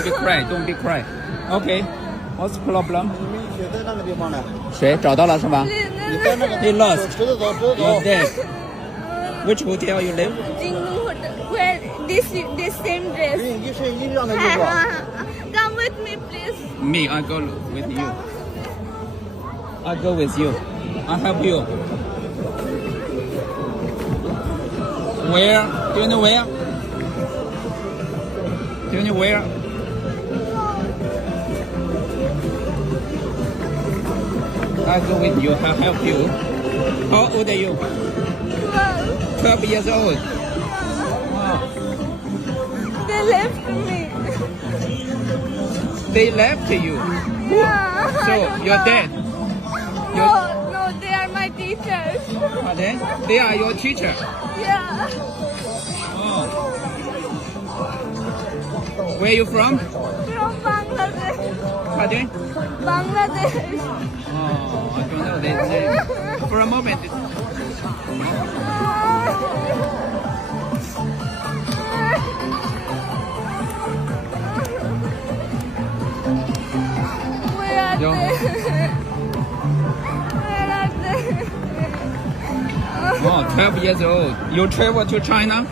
Don't be cry, don't be cry. Okay, what's the problem? 你们写在那个地方呢？谁找到了是吧？你在那个 He lost. 知道走，知道 You're 走。 dead. Which hotel you live? Jingnu Hotel, where this same dress. 一身一样的衣服。 Come with me, please. Me, I go with you. I go with you. I help you. Where? Do you know where? Do you know where? I go with you. I help you. How old are you? 12. 12 years old. Wow. They left me. They left you. Yeah. I So don't you're know. dead. No, they are my teachers. Pardon? They are your teacher. Yeah. Oh. Where are you from? From Bangladesh. Pardon? Bangladesh. Oh, I don't know. They, for a moment. Where are Yo. they? Where are they? Oh, 12 years old. You travel to China?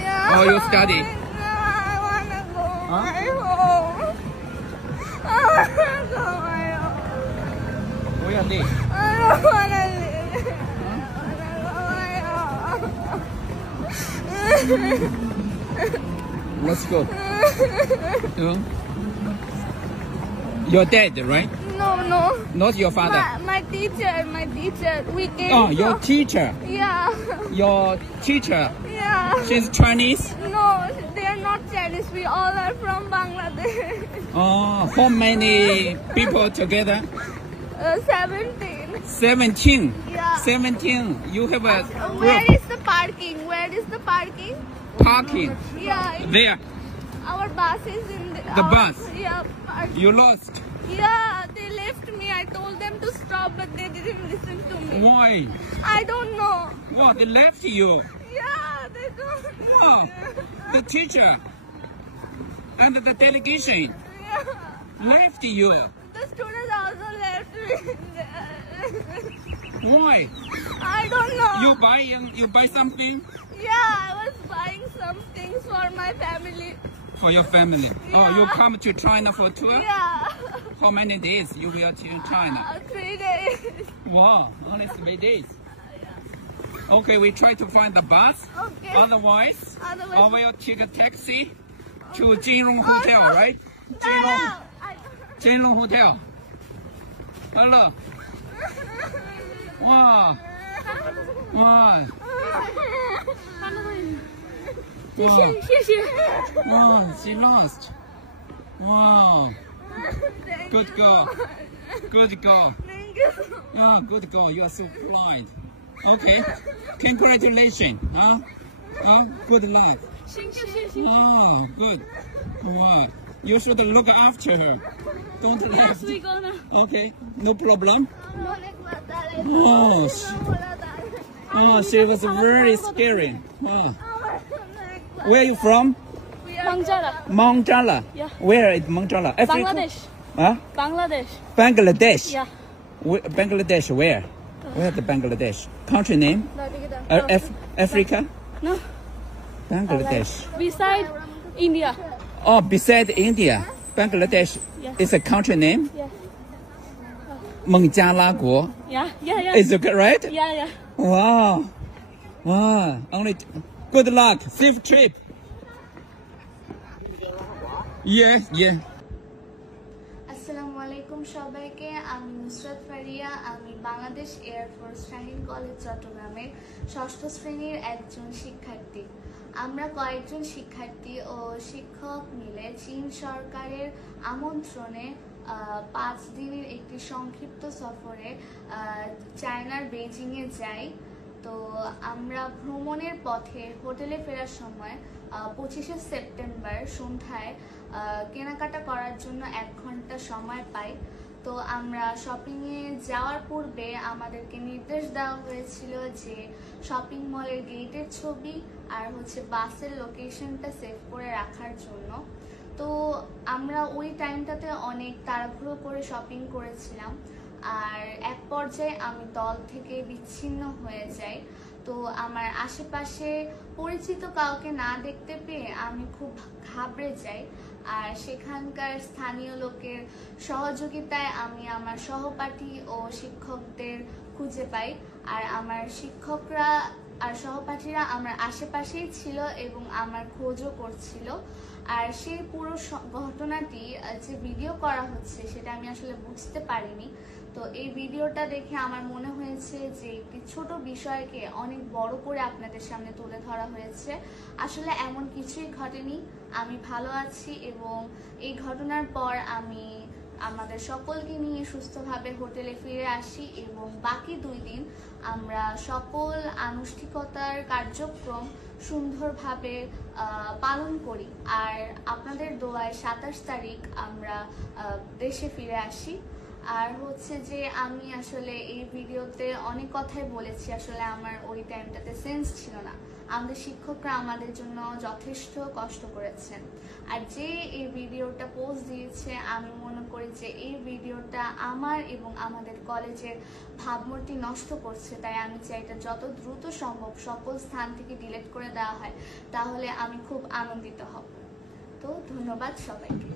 Yeah. Oh, you study? No, I wanna go Huh? my home. I wanna go my home. Where are they? I don't wanna live. I wanna go my home. Let's go. You're dead, right? No. Not your father. My teacher. We came. Oh, your from- teacher. Yeah. Your teacher. Yeah. She's Chinese. No, they are not Chinese. We all are from Bangladesh. Oh, how many people together? 17. 17. Yeah. 17. You have a Where group is the parking? parking Yeah. there. Our bus is in The bus? Yeah. Parking. You lost. Yeah, they left me. I told them to stop, but they didn't listen to me. Why? I don't know. Wow, they left you. Yeah, they don't. Wow. The teacher and the delegation Yeah. left you. The students also left me. Why? I don't know. You buy something Yeah, I was buying some things for my family. for your family. Oh, you Yeah. come to China for tour? Yeah. How many days you will to China? 3 days. Wow, only 3 days. Okay, we try to find the bus. Okay. Otherwise, I Otherwise- will take a taxi to Jinrong Hotel, right? No. Jinrong Hotel. Hello. Wow. Wow. Wow. 谢谢。 Wow, she lost. Wow. Good girl. Good girl. Thank you. Ah, good girl. You are so blind. Okay. Congratulations. Good life. 谢谢。 Oh, good. Wow. You should look after her. Don't Yes, let. we gonna. Okay. No problem. Oh. Oh, she was very scary. Wow. Where are you from? Mangjara. Mongala. Yeah. Where is Mongala? Africa? Bangladesh. Huh? Bangladesh. Bangladesh. Yeah. Bangladesh, where? Where the Bangladesh? Country name? Africa? No. Bangladesh. Beside India. Oh, beside India. Bangladesh Yeah. is a country name? Yeah. 孟加拉国. Yeah. Is it right? Yeah. Wow. Wow. Only good luck. Safe trip. Yeah. আসসালামু আলাইকুম সবাইকে আমি নুসরাত ফারিয়া আমি Bangladesh air force Shaheen college চট্টগ্রামের ষষ্ঠ শ্রেণীর একজন শিক্ষার্থী আমরা কয়েকজন শিক্ষার্থী ও শিক্ষক মিলে চীন সরকারের আমন্ত্রণে 5 দিনের একটি সংক্ষিপ্ত সফরে চায়নার বেইজিংয়ে যাই তো আমরা ভ্রমণের পথে হোটেলে ফেরার সময় 25শে সেপ্টেম্বর সন্ধ্যায় কেনাকাটা করার জন্য 1 ঘন্টা সময় পাই তো আমরা শপিংয়ে যাওয়ার পূর্বে আমাদেরকে নির্দেশ দেওয়া হয়েছিল যে শপিং মলের গেটের ছবি আর বাসের লোকেশনটা সেভ করে রাখার জন্য তো আমরা ওই টাইমটাতে অনেক তাড়াহুড়ো করে শপিং করেছিলাম, আর এক পর্যায়ে আমি দল থেকে বিচ্ছিন্ন হয়ে যাই। তো আমার আশেপাশে পরিচিত কাউকে না দেখতে পেয়ে আমি খুব ঘাবড়ে যাই, আর সেখানকার স্থানীয় লোকের সহযোগিতায় আমি আমার সহপাঠী ও শিক্ষকদের খুঁজে পাই। আর আমার শিক্ষকরা আর সহপাঠীরা আমার আশেপাশেই ছিল এবং আমার খোঁজও করছিল। আর সেই পুরো ঘটনাটি যে ভিডিও করা হচ্ছে সেটা আমি আসলে বুঝতে পারিনি। তো এই ভিডিওটা দেখে আমার মনে হয়েছে যে একটি ছোট বিষয়কে অনেক বড় করে আপনাদের সামনে তুলে ধরা হয়েছে। আসলে এমন কিছুই ঘটেনি, আমি ভালো আছি এবং এই ঘটনার পর আমি আমাদের সকলকে নিয়ে সুস্থভাবে হোটেলে ফিরে আসি এবং বাকি 2 দিন আমরা সকল আনুষ্ঠানিকতার কার্যক্রম সুন্দরভাবে পালন করি। আর আপনাদের দোয়ায় 27 তারিখ আমরা দেশে ফিরে আসি। আর হচ্ছে যে আমি আসলে এই ভিডিওতে অনেক কথাই বলেছি, আসলে আমার ওই টাইমটাতে সেন্স ছিল না। আমাদের শিক্ষকরা আমাদের জন্য যথেষ্ট কষ্ট করেছেন, আর যে এই ভিডিওটা পোস্ট দিয়েছে আমি মনে করি যে এই ভিডিওটা আমার এবং আমাদের কলেজের ভাবমূর্তি নষ্ট করছে। তাই আমি চাই এটা যত দ্রুত সম্ভব সকল স্থান থেকে ডিলিট করে দেওয়া হয়, তাহলে আমি খুব আনন্দিত হব। তো ধন্যবাদ সবাইকে।